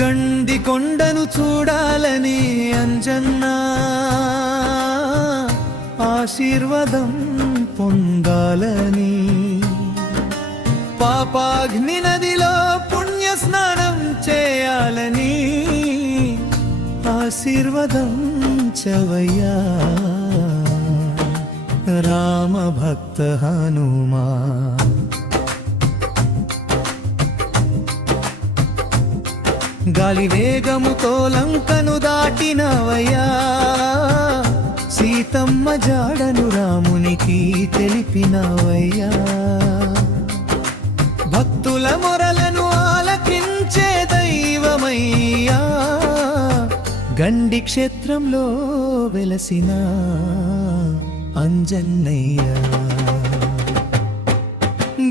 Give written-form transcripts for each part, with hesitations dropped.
గండి కొండను చూడాలని అంజన్నా, ఆశీర్వాదం పొందాలని, పాపాగ్ని నదిలో పుణ్య స్నానం చేయాలని ఆశీర్వాదం చవయ్యా రామ భక్త హనుమా. గాలి వేగముతో లంకను దాటినవయ్యా, సీతమ్మ జాడను రామునికి తెలిపినవయ్యా, భక్తుల మొరలను ఆలకించే దైవమయ్యా, గండి క్షేత్రంలో వెలసిన అంజన్నయ్య.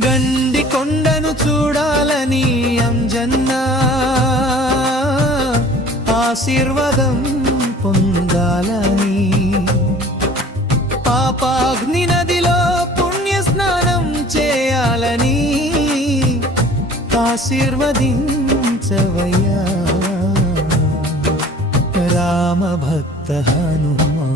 గండి కొండను చూడాలని అంజన్నా, ఆశీర్వాదం పొందాలని, పాపాగ్ని నదిలో పుణ్య స్నానం చేయాలని ఆశీర్వదించవయ్యా రామ భక్త హనుమా.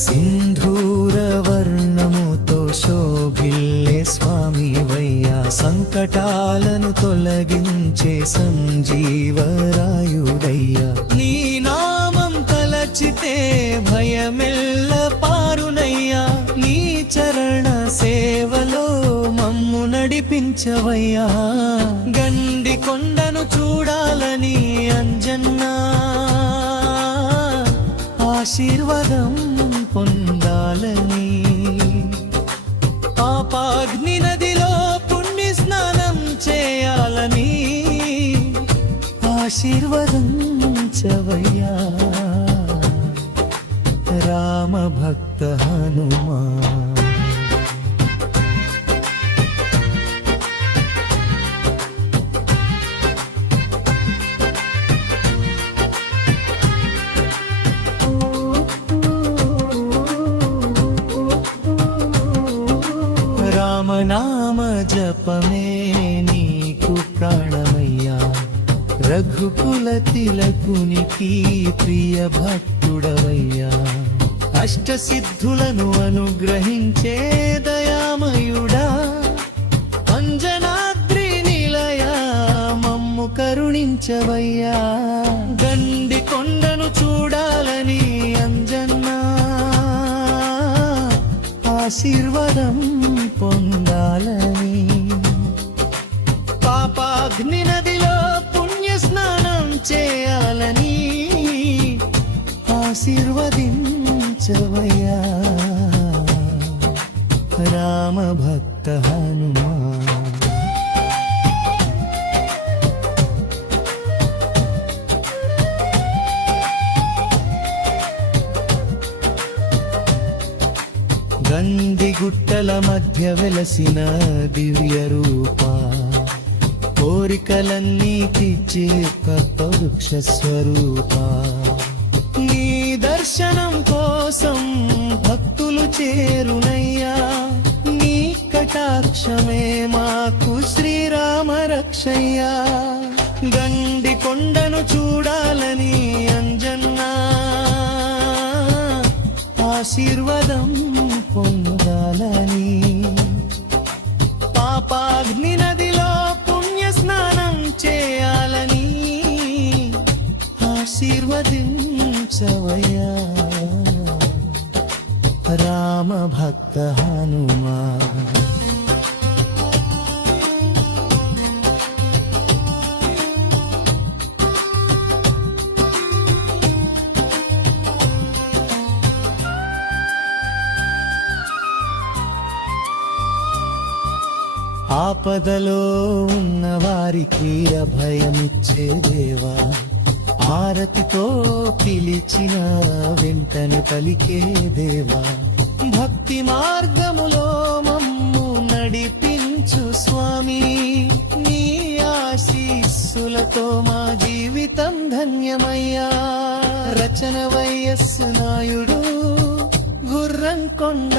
సింధూర వర్ణముతో శోభిల్లే స్వామివయ్యా, సంకటాలను తొలగించే సంజీవరాయుడయ్యా, నీ నామం తలచితే భయమెల్ల పారునయ్యా, నీ చరణ సేవలో మమ్ము నడిపించవయ్యా, గండి కొండను చూడాలని అంజన్నా, ఆశీర్వాదం పొందాలని, పాపాగ్ని నదిలో పుణ్య స్నానం చేయాలని ఆశీర్వదించవయ్యా రామ భక్త హనుమా. రామనామ జపమే నీకు ప్రాణమయ్యా, రఘుకుల తిలకునికి ప్రియ భక్తుడవయ్యా, అష్టసిద్ధులను అనుగ్రహించే దయామయుడా, అంజనాద్రి నిలయ మమ్ము కరుణించవయ్యా, గండి కొండను చూడాలని అంజన్నా, ఆశీర్వాదం పొందాలని, పాపాగ్ని నదిలో పుణ్య స్నానం చేయాలని ఆశీర్వదించవయ్యా రామ భక్త హనుమా. గండి గుట్టల మధ్య వెలసిన దివ్య రూప, కోరికలన్నీ తీర్చే కల్పవృక్ష స్వరూప, నీ దర్శనం కోసం భక్తులు చేరునయ్యా, నీ కటాక్షమే మాకు శ్రీరామ రక్షయ్యా, గండి కొండను చూడాలని అంజన్నా, ఆశీర్వాదం పొందాలని, పాపాగ్ని నదిలో పుణ్య స్నానం చేయాలని ఆశీర్వదించవయ్యా రామ భక్త హనుమా. ఆపదలో ఉన్న వారికి అభయమిచ్చే దేవా, ఆరతితో పిలిచిన వెంటనే పలికే దేవా, భక్తి మార్గములో మమ్ము నడిపించు స్వామి, నీ ఆశీస్సుల ఆశీస్సులతో మా జీవితం ధన్యమయ్యా రచన వైఎస్ నాయుడు గుర్రంకొండ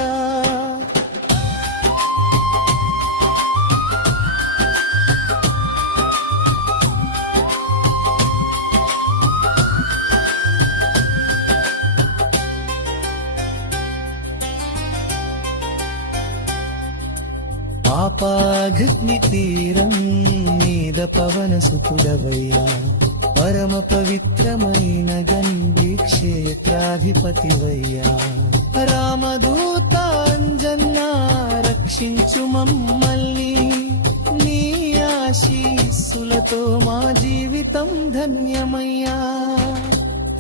పాపాఘ్ని తీరం మీద పవన సుతుడవయ్యా పరమ పవిత్రమైన గండి క్షేత్రాధిపతివయ్యా రామదూత అంజన్నా రక్షించు మమ్మల్ని నీ ఆశీస్సులతో మా జీవితం ధన్యమయ్యా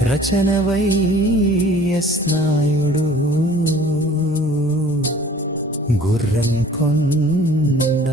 రచన వైఎస్ నాయుడు గుర్రంకొండ